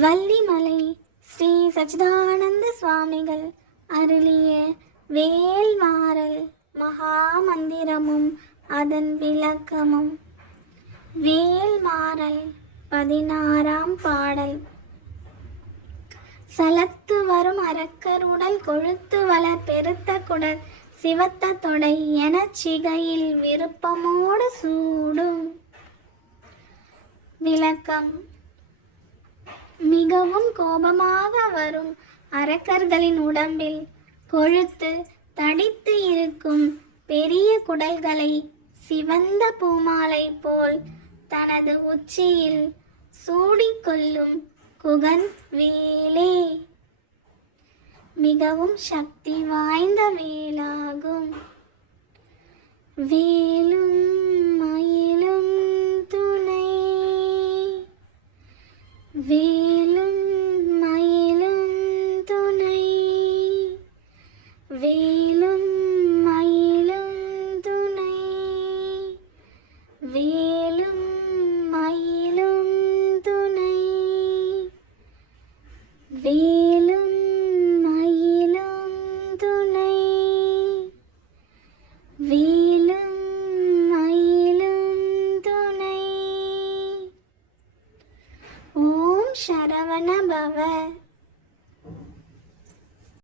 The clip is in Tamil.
வள்ளிமலை ஸ்ரீ சச்சிதானந்த சுவாமிகள் அருளிய வேல்மாறல் மகாமந்திரமும் அதன் விளக்கமும். வேல்மாறல் 16ஆம் பாடல். சலத்து வரும் அரக்கர் உடல் கொழுத்து வளர் பெருத்த குடல் சிவத்த தொடை எனச் சிகையில் விருப்பமோடு சூடும். விளக்கம். மிகவும் கோபமாக வரும் அரக்கர்களின் உடம்பில் கொழுத்து தடித்து இருக்கும் பெரிய குடல்களை சிவந்த பூமாலை போல் தனது உச்சியில் சூடிக்கொள்ளும் குகன் வேலே மிகவும் சக்தி வாய்ந்த வேலாகும். வேலும் மயிலும் துணை, வேலும் மயிலும் துணை, வேலும் மயிலும் துணை, வேலும் மயிலும் துணை, வேலும் மயிலும் துணை, வேலும் மயிலும் துணை. ஓம் சரவண பவ.